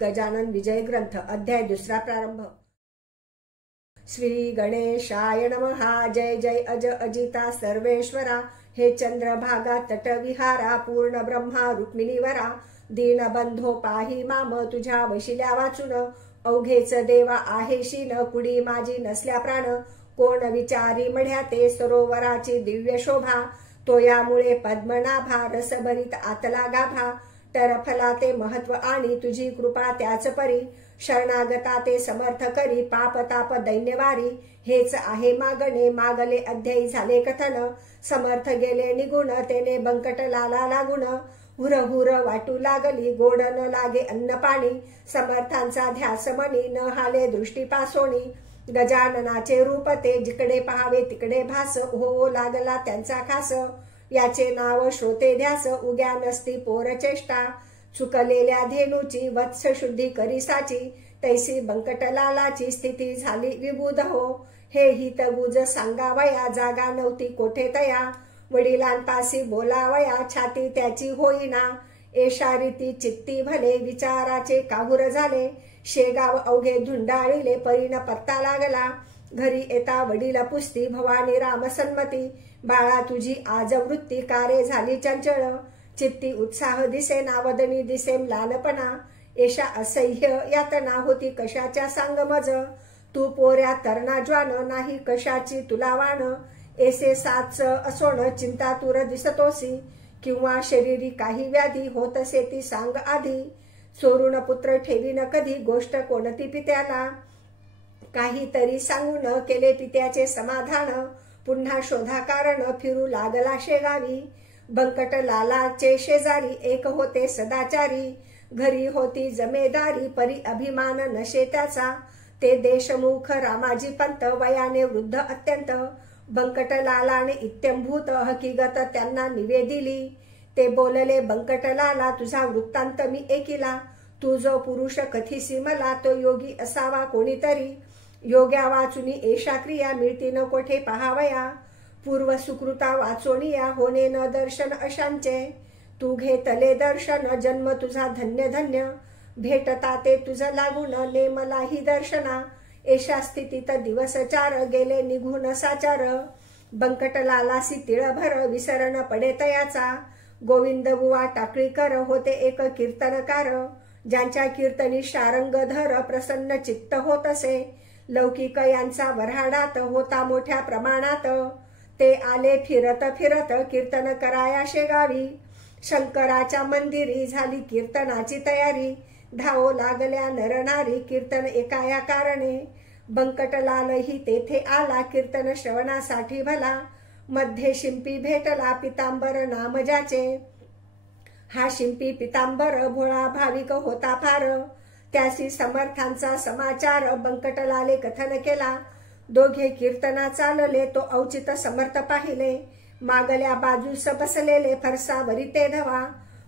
गजानन विजय ग्रंथ अध्याय 2 प्रारंभ। श्री गणेशाय नमः। जय जय अज अजिता सर्वेश्वरा, हे चंद्रभागा तटविहारा, पूर्ण ब्रह्मा रुक्मिणीवरा, दीनबंधो पाही माम तुझ्या वशिल्या वाचून, अवघेच देवा आहेशी न कुडी माझी नसल्या प्राण, कोण विचारी मढ्या ते सरोवराची दिव्य शोभा, तो यामुळे पद्मनाभा रसभरीत आतला गाभा, टरफला ते महत्व आणि तुझी कृपा त्याच परी, शरणागता ते समर्थ करी पाप ताप दैन्यवारी, हेच आहे मागणे मागले अध्यायी झाले कथन, समर्थ गेले निगुण तेने बंकट लाला लागून, हुर हुर वाटू लागली गोड न लागे अन्न पाणी, समर्थांचा ध्यास मनी न हाले दृष्टी पासोणी, गजाननाचे रूप ते जिकडे पाहावे तिकडे भास, हो लागला त्यांचा खास, याचे नाव श्रोते ध्यास उग्या नसती पोरचेष्टा, चुकलेल्या धेनूची वत्स शुद्धी करीसाची, तैसी बंकटलालाची स्थिती झाली विबुध हो, हे हित गुज सांगावया जागा नव्हती कोठे तया, वडिलांपासी बोलावया छाती त्याची होईना, एषा रीती चित्ती भले विचाराचे काहूर झाले, शेगाव अवघे धुंडाळिले परीन पत्ता लागला, घरी येता वडील पुस्ती भवानी राम सन्मती, बाळा तुझी आज वृत्ती कारे झाली चंचळ, चित्ती उत्साह दिसे नावदनी दिसे म्लानपणा, एषा असह्य यातना होती कशाच्या सांग मज, तू पोऱ्या तरणा ज्वान नाही कशाची तुला वाण, ऐसे साच असोण चिंता तुर दिसतोसी, किंवा शरीरी काही व्याधी होत असे ती सांग आधी, चोरून पुत्र ठेवीन कधी गोष्ट कोणती पित्याला, काहीतरी सांगून केले पित्याचे समाधान, पुन्हा शोधा कारण फिरू लागला शेगावी, बंकट लालाचे शेजारी एक होते सदाचारी, घरी होती जमेदारी परी अभिमान नशे त्याचा, ते देशमुख रामाजी पंत वयाने वृद्ध अत्यंत, बंकट लालाने इत्यंभूत हकीकत त्यांना निवेदिली, ते बोलले बंकट लाला तुझा वृत्तांत मी ऐकिला, तू जो पुरुष कथिसी मला तो योगी असावा कोणीतरी, योग्या वाचुनी एषा क्रिया मिळती न कोठे पहावया, पूर्व सुकृता वाचोनिया होणे न दर्शन अशांचे, तू घेतले दर्शन जन्म तुझा धन्य धन्य, भेटता ते तुझ लागून नेमलाही दर्शना, एषा स्थितीत दिवसचार गेले निघून साचार, बंकट लालासी तिळभर विसरण पडे तयाचा, गोविंद बुवा टाकळीकर होते एक कीर्तनकार, ज्यांच्या कीर्तनी शारंगधर प्रसन्न चित्त होत असे, लौकिक यांचा वऱ्हाडात होता मोठ्या प्रमाणात, ते आले फिरत फिरत कीर्तन कराया शेगावी, शंकराच्या मंदिरी झाली कीर्तनाची तयारी, धावो लागल्या नरनारी कीर्तन एका कारणे, बंकटलालही तेथे आला कीर्तन श्रवणासाठी भला, मध्ये शिंपी भेटला पितांबर नाम ज्याचे, हा शिंपी पितांबर भोळा भाविक होता फार, त्यासी समर्थांचा समाचार बंकटलाले कथन केला, दोघे कीर्तना चालले तो औचित समर्थ पाहिले, मागल्या बाजूस बसलेले फरसावरी ते धवा,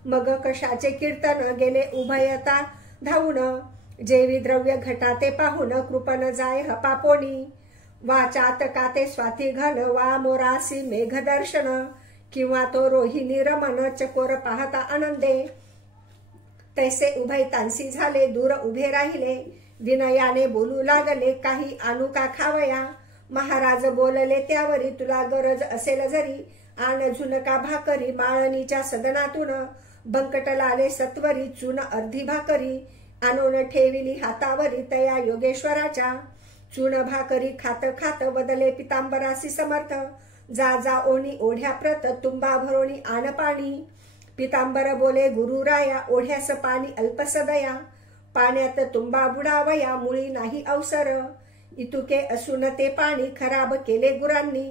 मग कशाचे कीर्तन गेले उभयता धावून, जेवी द्रव्य घटाते पाहून कृपन जाय हपापोणी, वाचात काते स्वाती घन वा मोरासी मेघ दर्शन, किंवा तो रोहिणी रमन चकोर पाहता आनंदे, तैसे उभय तांसी झाले दूर उभे राहिले, विनयाने बोलू लागले काही आणू का खावया, महाराज बोलले त्यावरी तुला गरज असेल जरी, आण झुनका भाकरी माळणीच्या सदनातून, बंकटलाले सत्वरी चून अर्धी भाकरी, आणून ठेविली हातावरी तया योगेश्वराच्या, चून भाकरी खात खात बदले पितांबरासी समर्थ, जा जा ओणी ओढ्या प्रत तुंबा भरोणी आण पाणी, पितांबर बोले गुरुराया ओढ्यास पाणी अल्पस दया, पाण्यात तुंबा बुडावया मुळी नाही अवसर, इतुके असून ते पाणी खराब केले गुरांनी,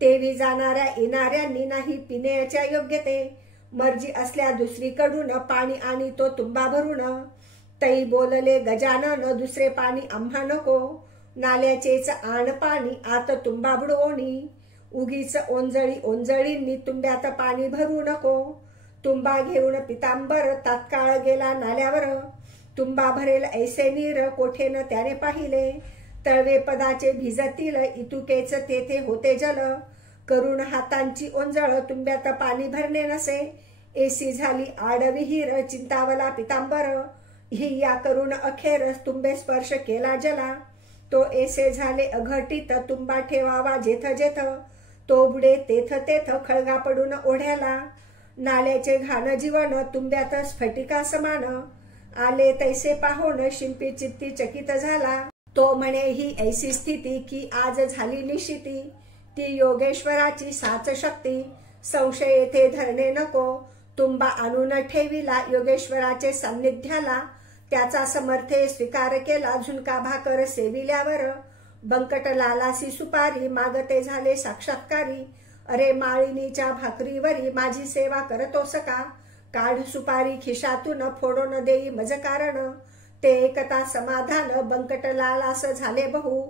तेवी जाणाऱ्या येणाऱ्यांनी नाही पिण्याच्या योग्यते, मर्जी असल्या दुसरीकडून पाणी आणि तो तुंबा भरून, तई बोलले गजानन दुसरे पाणी आम्हा नको, नाल्याचेच आण पाणी आत तुंबा बुडवणी, उगीच ओंजळी ओंजळींनी तुंब्यात पाणी भरू नको, तुंबा घेऊन पितांबर तात्काळ गेला नाल्यावर, तुंबा भरेल ऐसे नीर कोठेन त्याने पाहिले, तळवे पदाचे भिजतील इतुकेच तेथे होते जल, करून हातांची ओंजळ तुंब्यात पाणी भरणे नसे, एसी झाली आडविहीर चिंतावला पितांबर, ही या करून अखेरच तुंबे स्पर्श केला जला. तो ऐसे झाले अघटित तुंबा ठेवावा जेथ जेथ. तो बुडे तेथ तेथ खळगा पडून ओढ्याला. नाल्याचे घाण जीवन तुंब्यात स्फटिका समान. आले तैसे पाहून शिंपी चित्ती चकित झाला. तो म्हणे ही ऐसी स्थिती की आज झाली निश्चिती. ती योगेश्वराची साच शक्ती संशय येथे धरणे नको. तुंबा आणून ठेविला योगेश्वराचे सान्निध्याला. त्याचा समर्थे स्वीकार केला झुणका भाकर सेविल्यावर. बंकटलालासी सुपारी मागते झाले साक्षात्कारी. अरे माळिनीच्या भाकरीवरी माझी सेवा करतोस का. काढ सुपारी खिशातून फोडून देई मज कारण. ते एकता समाधान बंकटलालास झाले बहु.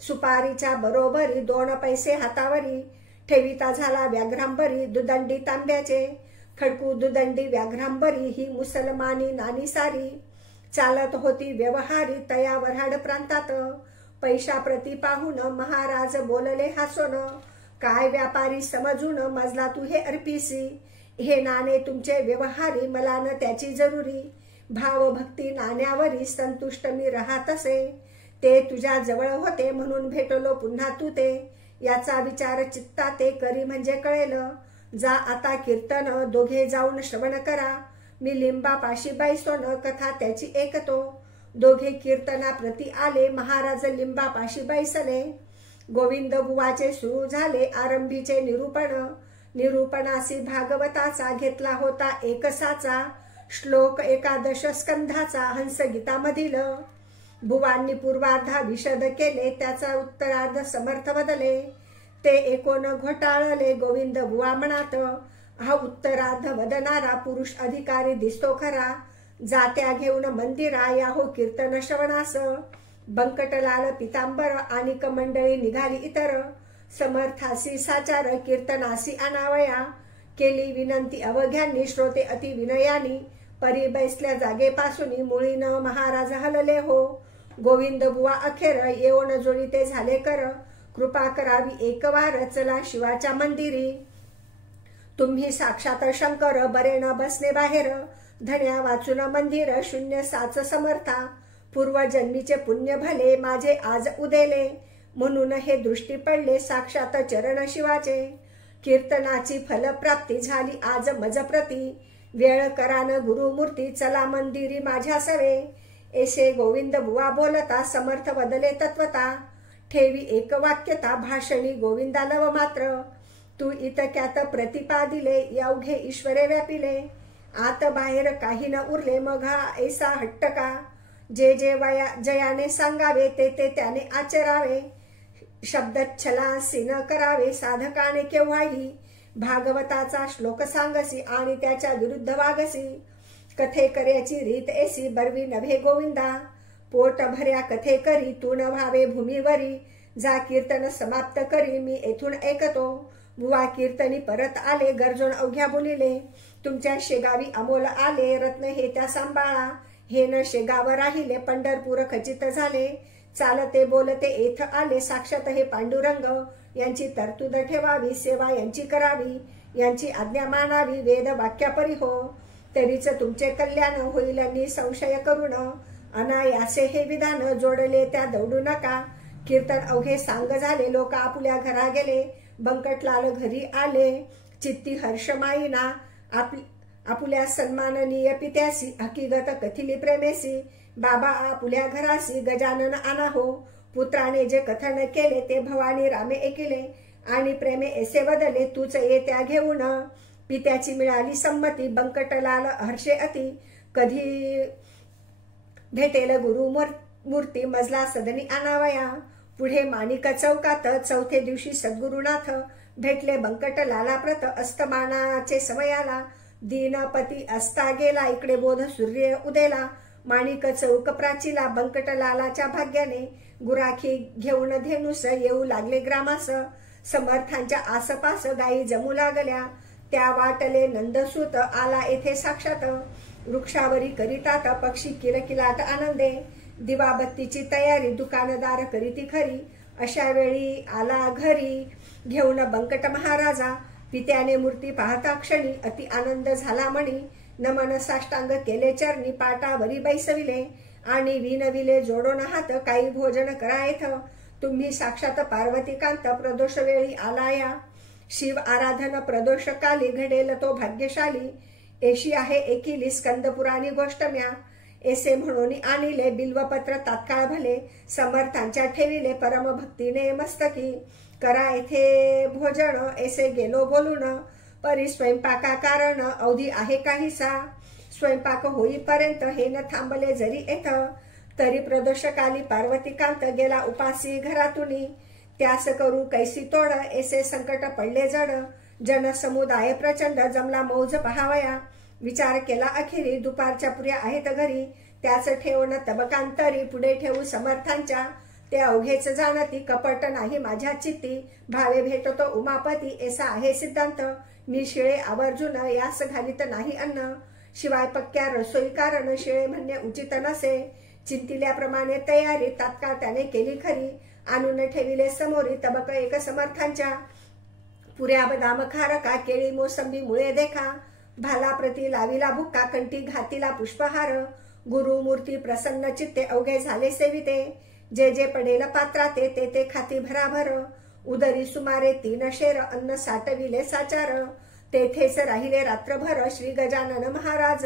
सुपारीच्या बरोबरी 2 पैसे हातावरी. ठेविता झाला व्याघ्रांबरी दुदंडी तांब्याचे. खडकू दुदंडी व्याघ्रांबरी ही मुसलमानी नानी सारी. चालत होती व्यवहारी तया वऱ्हाड प्रांतात. पैशा प्रति पाहून महाराज बोलले हसून. काय व्यापारी समजून मजला तू हे अर्पिसी. हे नाणे तुमचे व्यवहारी मला न त्याची जरुरी. भावभक्ती नाण्यावरी संतुष्ट मी राहतसे. ते तुझ्या जवळ होते म्हणून भेटलो पुन्हा तू ते. याचा विचार चित्ता ते करी म्हणजे कळेल. जा आता कीर्तन दोघे जाऊन श्रवण करा. मी लिंबापाशी बैसोन कथा त्याची ऐकतो. दोघे कीर्तना प्रती आले महाराज लिंबापाशी बैसले. गोविंद बुवाचे सुरू झाले आरंभीचे निरूपण. निरूपणासी भागवताचा घेतला होता एकसाचा. श्लोक 11 स्कंधाचा हंसगीतामधील. बुवांनी पूर्वार्धा विशद केले त्याचा उत्तरार्ध समर्थ बदले. ते एकोण घोटाळले गोविंद बुवा म्हणत. हा उत्तरार्ध वदनारा पुरुष अधिकारी दिसतो खरा. जात्या घेऊन मंदिरा याहो कीर्तन श्रवणास. बंकटलाल पितांबर आणि मंडळी निघाली इतर. समर्थासी साचार कीर्तनासी आणावया. केली विनंती अवघ्यांनी श्रोते अति विनयानी. परी बैसल्या जागेपासून मुळीन महाराज हलले हो. गोविंद बुवा अखेर येऊन जोडीते झाले कर. कृपा करावी एकवार चला शिवाच्या मंदिरी. तुम्ही साक्षात शंकर बरे न बसणे बाहेर. धन्या वाचून मंदिर शून्य साच समर्था. पूर्वजन्मीचे पुण्य भले माझे आज उदेले. म्हणून हे दृष्टी पडले साक्षात चरण शिवाचे. कीर्तनाची फलप्राप्ती झाली आज मजप्रती. वेळ करान गुरुमूर्ती चला मंदिरी माझ्या सवे. ऐसे गोविंद बुवा बोलता समर्थ बदले तत्वता. ठेवी एक वाक्यता भाषणी गोविंदा लव मात्र. तू इतक्यात प्रतिपादिले अवघे ईश्वरे व्यापिले. आत बाहेर काही न उरले मग हा ऐसा हट्ट का. जे जे जयाने सांगावे ते ते त्याने आचरावे. शब्दच्छलासी न करावे साधकाने केव्हाही. भागवताचा श्लोक सांगसी आणि त्याच्या विरुद्ध वागसी. कथे कर्याची रीत ऐसी बरवी नभे गोविंदा. पोट भर्या कथे करी तू न व्हावे भूमीवरी. जा कीर्तन समाप्त करी मी येथून ऐकतो. बुवा कीर्तनी परत आले गरजून अवघ्या बोलिले. तुमच्या शेगावी अमोल आले रत्न हे त्या सांभाळा. हे न शेगाव राहिले पंढरपूर खचित झाले. चालते बोलते येथ आले साक्षात हे पांडुरंग. यांची तरतूद ठेवावी सेवा यांची करावी. यांची आज्ञा मानावी वेद वाक्यापरी हो. तरीच तुमचे कल्याण होईल निसंशय करून. अनायासे हे विधान जोडले त्या दौडू नका. कीर्तन अवघे सांग झाले लोक आपुल्या घरा गेले. बंकटलाल घरी आले चित्ती हर्षमाईना. आपुल्या सन्माननीय पित्यासी हकीकत कथिली प्रेमेसी. बाबा आपुल्या घरासी गजानन आणा हो. पुत्राने जे कथन केले ते भवानी रामे ऐकिले. आणि प्रेमे ऐसे बदले तूच ये त्या घेऊन. पित्याची मिळाली संमती बंकटलाल हर्षे अति. कधी भेटेल गुरुमूर्ती मजला सदनी आणावया. पुढे माणिक चौकात चौथे दिवशी सद्गुरुनाथ भेटले बंकटलाला प्रत. अस्तमानाचे समयाला दीनपती असता गेला इकडे बोध सूर्य उदेला. माणिक चौक प्राचीला बंकटलालाच्या भाग्याने. गुराखी घेऊन धेनुस येऊ लागले ग्रामास. समर्थांच्या आसपास गायी जमू लागल्या. त्या वाटले नंदसूत आला येथे साक्षात. वृक्षावरी करीतात पक्षी किलकिलाट आनंदे. दिवाबत्तीची तयारी दुकानदार करीती खरी. अशा वेळी आला घरी घेऊन बंकट महाराजा. पित्याने मूर्ती पाहता क्षणी अति आनंद झाला म्हणी. नमन साष्टांग केले चरणी पाटावरी बैसविले आणि विनविले जोडून हात काही भोजन करायथ तुम्ही साक्षात पार्वतीकांत प्रदोष वेळी आलाया शिव आराधन प्रदोष काली घडेल तो भाग्यशाली एशी आहे एकिली स्कंद पुराणी गोष्ट म्या एसे म्हणून आणिले बिल्वपत्र तात्काळ भले समर्थांच्या ठेविले परम भक्तीने मस्तकी करा येथे भोजन एसे गेलो बोलून परी स्वयंपाका कारण अवधी आहे काहीसा स्वयंपाक होईपर्यंत हे न थांबले जरी येथ तरी प्रदोषकाली पार्वतीकांत गेला उपासी घरातुनी त्यास करू कैसी तोड एसे संकट पडले जड जनसमुदाय प्रचंड जमला मौज पहावया विचार केला अखेरी दुपारच्या पुऱ्या आहेत घरी त्याच ठेवून तबकांतरी पुढे ठेवू समर्थांच्या ते अवघेच जाणती कपट नाही माझ्या चित्ती भावे भेटतो उमापती ऐसा आहे सिद्धांत मी शिळे आवर्जून यास घालीत नाही अन्न शिवाय पक्क्या रसोई कारण शिळे म्हणणे उचित नसे चिंतिल्याप्रमाणे तयारी तात्काळ त्याने केली खरी आणून ठेविले समोरी तबक एक समर्थांच्या पुऱ्या बदाम खारका केळी मोसंबी मुळे देखा भाला प्रती लाविला भुक्का कंठी घातीला पुष्पहार गुरु मूर्ती प्रसन्न चित्ते अवघे झाले सेविते जे जे पडेल पात्रा ते खाती भराभर उदरी सुमारे 3 शेर अन्न साठविले साचार तेथेच राहिले रात्रभर श्री गजानन महाराज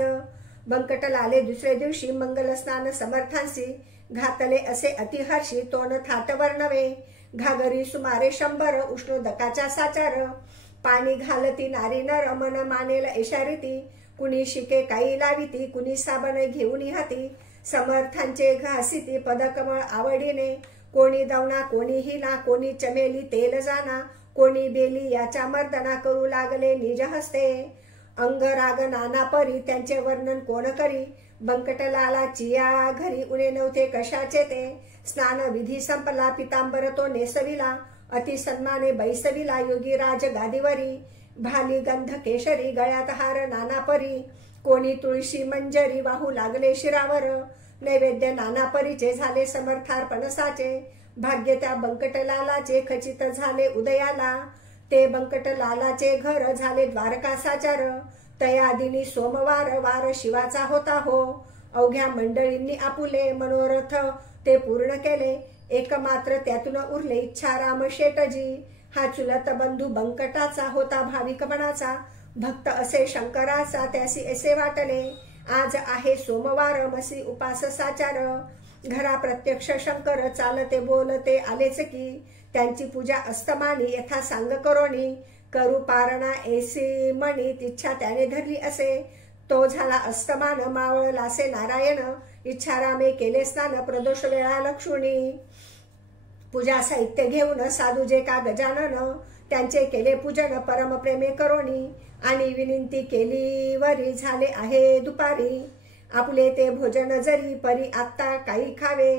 बंकट लाले दुसरे दिवशी मंगल स्नान समर्थांसी घातले असे अतिहर्षी तोन थाट वर्णवे घागरी सुमारे 100 उष्णोदकाच्या साचार पाणी घालती नारी नर मन मानेल ऐशारीती कुणी शिके काही लाविती कुणी साबण घेऊन हाती समर्थांचे घासिती पदकमळ आवडीने कोणी दवना कोणी हिला कोणी चमेली तेल जाना कोणी बेली याच्या मर्दना करू लागले निज हस्ते अंगराग नाना परी त्यांचे वर्णन कोण करी बंकटलाला चिया घरी उणे नव्हते कशाचे ते स्नान विधी संपला पितांबर तो नेसविला अति सन्माने बैसविला योगी राज गादीवरी भाली गंध केशरी गळ्यात हार नाना परी कोणी तुळशी मंजरी वाहू लागले शिरावर नैवेद्य नाना परीचे झाले समर्थार्पणसाचे भाग्य त्या बंकटलालाचे खचित झाले उदयाला ते बंकटलालाचे घर झाले द्वारका साचार तयादिनी सोमवार वार शिवाचा होता हो अवघ्या मंडळींनी आपुले मनोरथ ते पूर्ण केले एकमात्र त्यातून उरले इच्छा राम शेटजी हा चुलत बंधू बंकटाचा होता भाविकपणाचा भक्त असे शंकराचा त्यासी असे वाटले आज आहे सोमवार मसी उपास साचार घरा प्रत्यक्ष शंकर चालते बोलते आलेच की त्यांची पूजा अस्तमानी यथा सांग करोनी करू पारणा ऐसी मणी इच्छा त्याने धरली असे तो झाला अस्तमान मावळलासे नारायण इच्छारामे केले स्नान प्रदोष वेळा लक्ष्मी पूजा साहित्य घेऊन साधू जे का गजानन त्यांचे केले पूजन परम प्रेमे करोनी आणि विनंती केली वरी झाले आहे दुपारी आपले ते भोजन जरी परी आत्ता काही खावे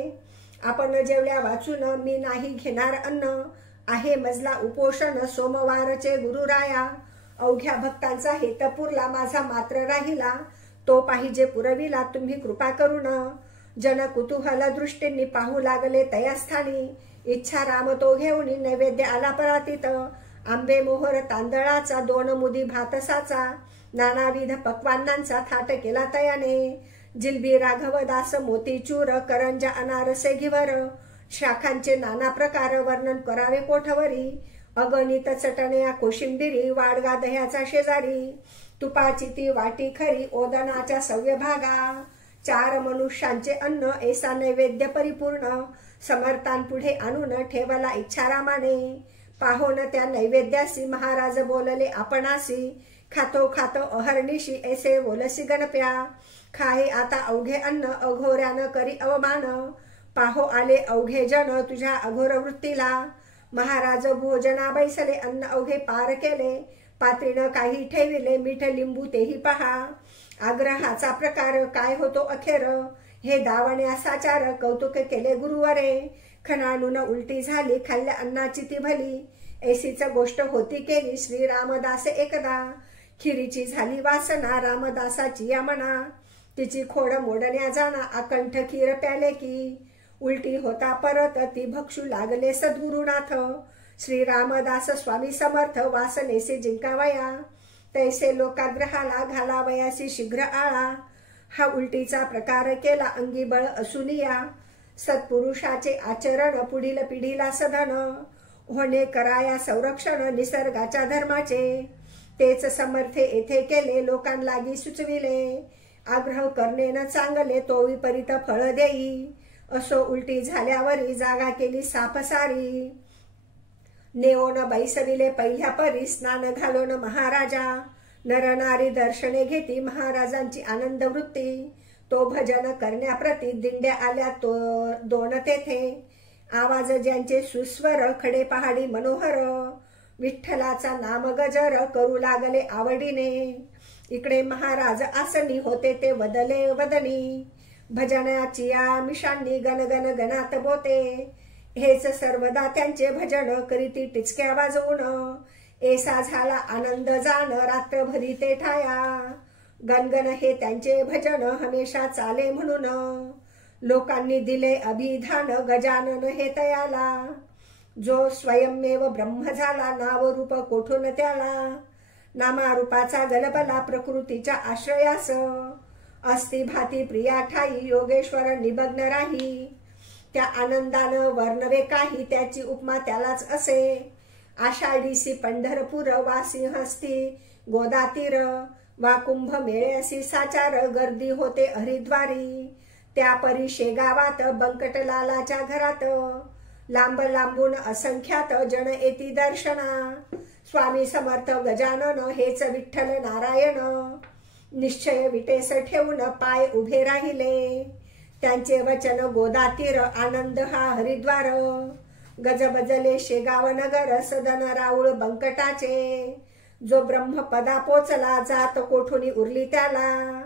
आपण जेवल्या वाचून मी नाही घेणार अन्न आहे मजला उपोषण सोमवारचे गुरुराया अवघ्या भक्तांचा हेत पुरला माझा मात्र राहिला तो पाहिजे पुरविला तुम्ही कृपा करून जन कुतूहल दृष्टींनी पाहू लागले तयास्थानी इच्छा राम तो घेऊन नैवेद्य आला परातीत आंबे मोहर तांदळाचा 2 मुदी भातसाचा नानाविध पक्वान्नांचा थाट केला तयाने जिलबी राघवदास मोतीचूर करंजा अनारसे घिवर शाखांचे नाना प्रकार वर्णन करावे कोठवरी अगणित चटण्या कोशिंबिरी वाडगा दह्याचा शेजारी तुपाची ती वाटी खरी ओदनाच्या सव्य भागा 4 मनुष्यांचे अन्न ऐसा नैवेद्य परिपूर्ण समर्थांपुढे आणून ठेवला इच्छारामाने पाहोन त्या नैवेद्यासी महाराज बोलले आपणासी खातो खातो अहर्निशी ऐसे बोलसी गणप्या खाहे आता अवघे अन्न अघोऱ्यानं करी अवमान पाहो आले अवघे जन तुझ्या अघोर वृत्तीला महाराज भोजना बैसले अन्न अवघे पार केले पात्रीनं काही ठेविले मीठ लिंबू तेही पहा आग्रहाचा प्रकार काय होतो अखेर हे दावण्या साचार कौतुक केले गुरुवरे खणानून उलटी झाली खाल्ल्या अन्नाची ती भली ऐसीच गोष्ट होती केली श्री रामदास एकदा खिरीची झाली वासना रामदासाची या मना तिची खोड मोडण्या जाणा अकंठ खीर प्याले की उलटी होता परत ती भक्षू लागले सद्गुरुनाथ श्री रामदास स्वामी समर्थ वासनेसे जिंकावया तैसे लोकाग्रहाला घालावयासी शीघ्र आळा. हा उलटीचा प्रकार केला अंगी बळ असूनिया. सत्पुरुषाचे आचरण पुढील पिढीला सधन. होणे कराया संरक्षण निसर्गाच्या धर्माचे. तेच समर्थे येथे केले लोकांलागी सुचविले. आग्रह करणे न चांगले तो विपरीत फळ देई. असो उलटी झाल्यावरी जागा केली सापसारी. नेओन बैसविले पहिल्या परी स्नान घालोन महाराजा. नरनारी दर्शने घेती महाराजांची आनंद वृत्ती. तो भजन करण्याप्रती दिंड्या आल्या दोन तेथे. आवाज ज्यांचे सुस्वर खडे पहाडी मनोहर. विठ्ठलाचा नाम गजर करू लागले आवडीने. इकडे महाराज आसनी होते ते वदले वदनी. भजनाची या मिशांनी गणगण गणात बोते. हेच सर्वदा त्यांचे भजन करीती टिचक्या वाजवून. ऐसा झाला आनंद जाण रात्रभरी ते ठाया. गणगण हे त्यांचे भजन हमेशा चाले म्हणून. लोकांनी दिले अभिधान गजानन हे तयाला. जो स्वयंमेव ब्रह्म झाला नाव रूप कोठून त्याला. नामारूपाचा गलबला प्रकृतीच्या आश्रयास. अस्ति भाती प्रिया ठाई योगेश्वर निमग्न राही. त्या आनंदानं वर्णवे काही त्याची उपमा त्यालाच असे. आषाढीसी पंढरपूर वा सिंहस्थी गोदातीर. वा कुंभ मेळ्यासी साचार गर्दी होते हरिद्वारी. त्या परी शेगावात बंकटलालाच्या घरात. लांब लांबून असंख्यात जन येती दर्शना. स्वामी समर्थ गजानन हेच विठ्ठल नारायण. निश्चय विटेस ठेवून पाय उभे राहिले. त्यांचे वचन गोदातीर आनंद हा हरिद्वार. गजबजले शेगाव नगर सदन राऊळ बंकटाचे. जो ब्रह्मपदा पोचला जात कोठुनी उरली त्याला.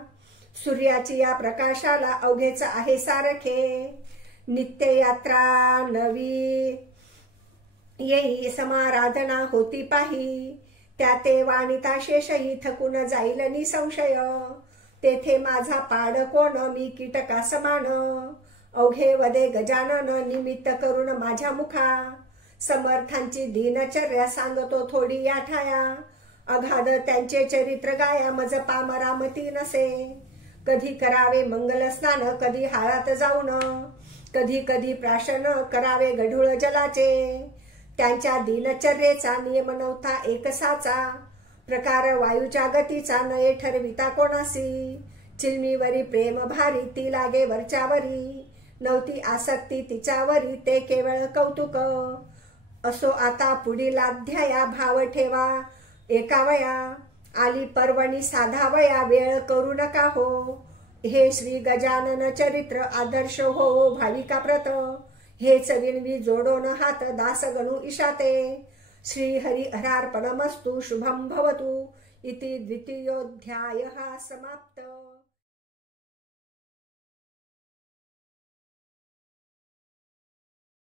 सूर्याची या प्रकाशाला अवघेच आहे सारखे. नित्य यात्रा नवी येई समाराधना होती पाही. त्या ते वाणिता शेषही थकून जाईल निसंशय. तेथे माझा पाड कोण मी कीटका समान. अवघे वदे गजानन निमित्त करून माझ्या मुखा. समर्थांची दिनचर्या सांगतो थोडी या ठाया. अगाध त्यांचे चरित्र गाया मज पामरामती नसे. कधी करावे मंगल स्नान कधी हाळात जाऊन. कधी कधी प्राशन करावे गढूळ जलाचे. त्यांच्या दिनचर्येचा नियम नव्हता एकसाचा. प्रकार वायूच्या गतीचा नये ठरविता कोणासी. चिलमीवरी प्रेम भारी ती लागे वरच्यावरी. नव्हती आसक्ती तिच्यावरी ते केवळ कौतुक. असो आता पुढील अध्याया भाव ठेवा एकावया. आली पर्वणी साधावया वेळ करू नका हो. हे श्री गजानन चरित्र आदर्श हो भाविका प्रत. हेच विणवी जोडोन हात दास गणू इशाते. श्री हरी हरार्पणमस्तु शुभं भवतु इति द्वितीयोऽध्यायः समाप्त.